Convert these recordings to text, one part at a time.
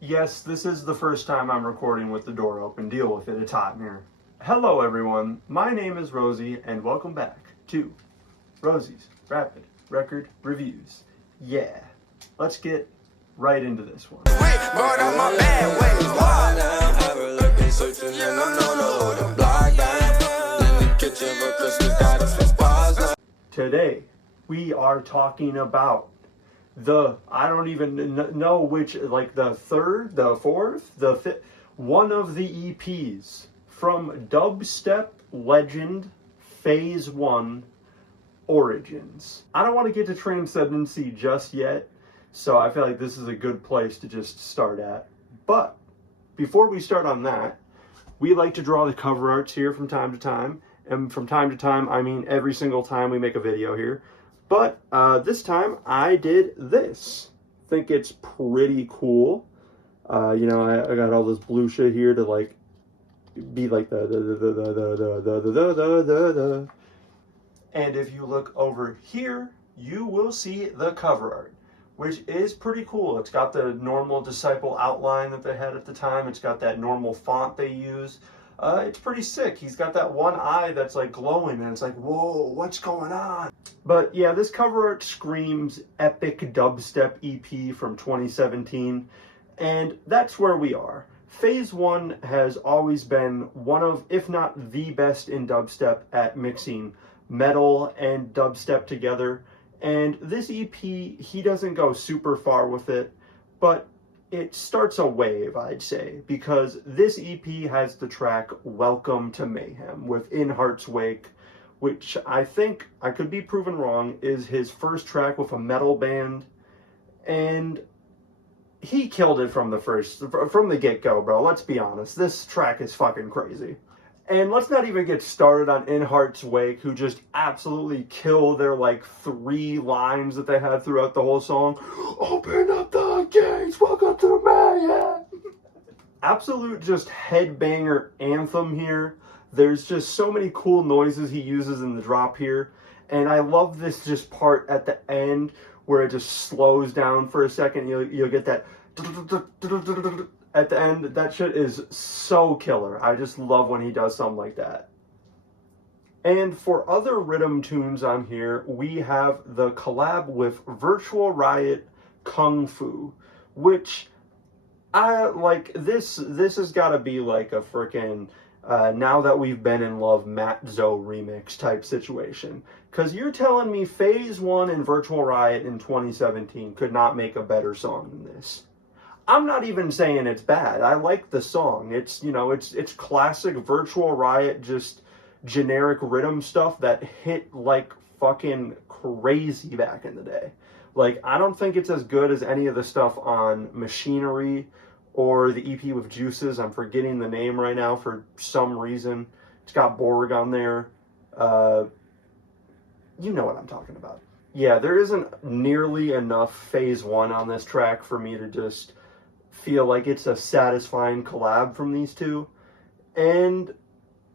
Yes, this is the first time I'm recording with the door open. Deal with it, it's hot in here. Hello everyone, my name is Rosie and welcome back to Rosie's Rapid Record Reviews. Yeah, let's get right into this one. Today, we are talking about I don't even know which, like the third, the fourth, the fifth, one of the EPs from dubstep legend PhaseOne Origins. I don't want to get to Transcendency just yet, so I feel like this is a good place to just start at. But before we start on that, we like to draw the cover arts here from time to time. And from time to time, I mean every single time we make a video here. But this time I did this. I think it's pretty cool. I got all this blue shit here to like be like the. And if you look over here, you will see the cover art, which is pretty cool. It's got the normal Disciple outline that they had at the time. It's got that normal font they use. It's pretty sick. He's got that one eye that's like glowing and it's like, whoa, what's going on? But yeah, this cover art screams epic dubstep EP from 2017. And that's where we are. PhaseOne has always been one of, if not the best in dubstep at mixing metal and dubstep together. And this EP, he doesn't go super far with it, but it starts a wave, I'd say, because this EP has the track Welcome to Mayhem with In Heart's Wake, which I think, I could be proven wrong, is his first track with a metal band, and he killed it from the get-go, bro. Let's be honest, this track is fucking crazy. And let's not even get started on In Heart's Wake, who just absolutely kill their, like, 3 lines that they had throughout the whole song. Open up the gates, welcome to mayhem. Absolute just headbanger anthem here. There's just so many cool noises he uses in the drop here. And I love this just part at the end where it just slows down for a second. You'll get that at the end. That shit is so killer. I just love when he does something like that. And for other rhythm tunes on here, we have the collab with Virtual Riot Kung Fu, which I like. This has got to be like a freaking Now That We've Been in Love Matt Zoe remix type situation. Because you're telling me PhaseOne and Virtual Riot in 2017 could not make a better song than this. I'm not even saying it's bad. I like the song. It's, it's classic Virtual Riot, just generic rhythm stuff that hit like fucking crazy back in the day. Like, I don't think it's as good as any of the stuff on Machinery or the EP with Juices. I'm forgetting the name right now for some reason. It's got Borg on there. You know what I'm talking about. Yeah, there isn't nearly enough PhaseOne on this track for me to just feel like it's a satisfying collab from these two. And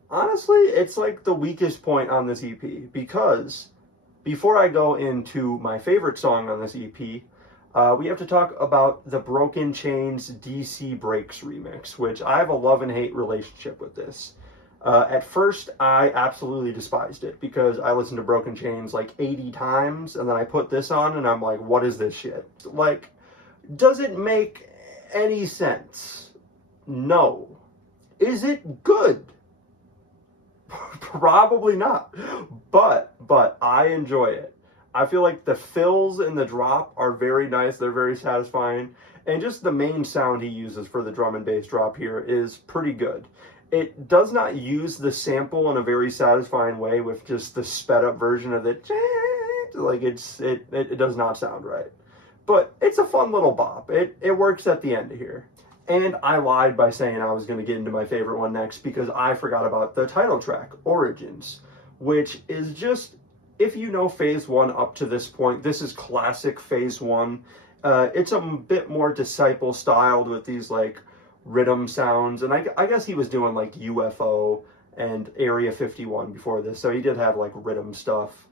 honestly, it's like the weakest point on this EP, because before I go into my favorite song on this EP, we have to talk about the Broken Chains DC Breaks remix, which I have a love and hate relationship with this. At first, I absolutely despised it because I listened to Broken Chains like 80 times, and then I put this on and I'm like, what is this shit? Like, does it make any sense? No. Is it good? Probably not. But I enjoy it. I feel like the fills in the drop are very nice. They're very satisfying. And just the main sound he uses for the drum and bass drop here is pretty good. It does not use the sample in a very satisfying way with just the sped up version of it. Like it does not sound right. But it's a fun little bop. It works at the end here. And I lied by saying I was going to get into my favorite one next because I forgot about the title track, Origins, which is just, if you know PhaseOne up to this point, this is classic PhaseOne. It's a bit more Disciple styled with these like rhythm sounds, and I guess he was doing like UFO and Area 51 before this, so he did have like rhythm stuff.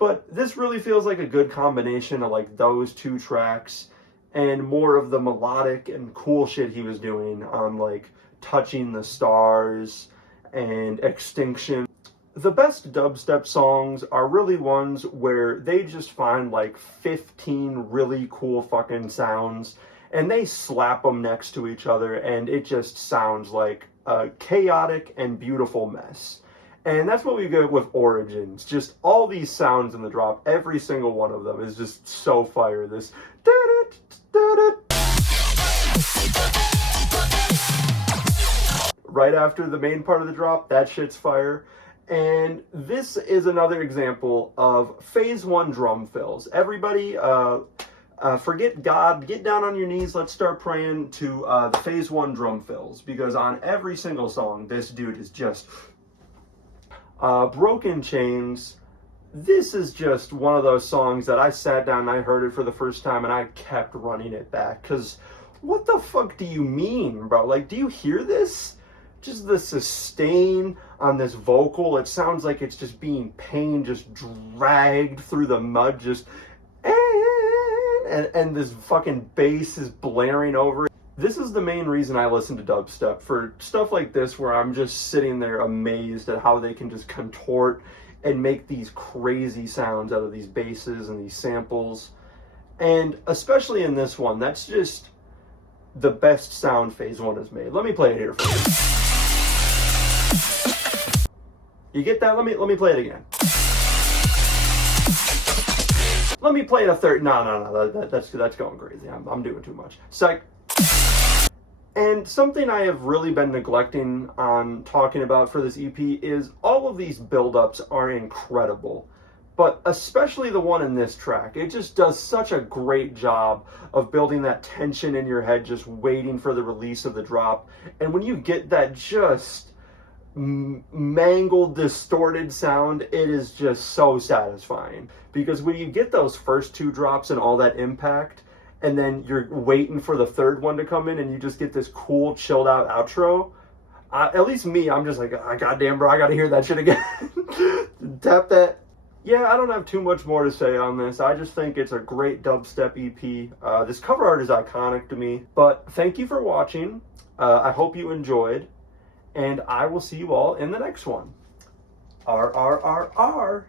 But this really feels like a good combination of like those two tracks and more of the melodic and cool shit he was doing on like Touching the Stars and Extinction. The best dubstep songs are really ones where they just find like 15 really cool fucking sounds and they slap them next to each other and it just sounds like a chaotic and beautiful mess. And that's what we get with Origins. Just all these sounds in the drop, every single one of them is just so fire. This right after the main part of the drop, that shit's fire. And this is another example of PhaseOne drum fills. Everybody, forget God, get down on your knees, let's start praying to the PhaseOne drum fills. Because on every single song, this dude is just... Broken Chains, this is just one of those songs that I sat down and I heard it for the first time and I kept running it back. Because what the fuck do you mean, bro? Like, do you hear this? Just the sustain on this vocal, it sounds like it's just being pain, just dragged through the mud, just and this fucking bass is blaring over it. This is the main reason I listen to dubstep, for stuff like this where I'm just sitting there amazed at how they can just contort and make these crazy sounds out of these basses and these samples. And especially in this one, that's just the best sound PhaseOne has made. Let me play it here for you. You get that? Let me play it again. Let me play it a third. No, that's going crazy. I'm doing too much. Sec. And something I have really been neglecting on talking about for this EP is all of these build-ups are incredible. But especially the one in this track. It just does such a great job of building that tension in your head, just waiting for the release of the drop. And when you get that just mangled, distorted sound, it is just so satisfying. Because when you get those first two drops and all that impact, and then you're waiting for the third one to come in and you just get this cool, chilled out outro, at least me, I'm just like, oh, goddamn, bro, I gotta hear that shit again. Tap that. Yeah, I don't have too much more to say on this. I just think it's a great dubstep EP. This cover art is iconic to me. But thank you for watching. I hope you enjoyed. And I will see you all in the next one. RRRR.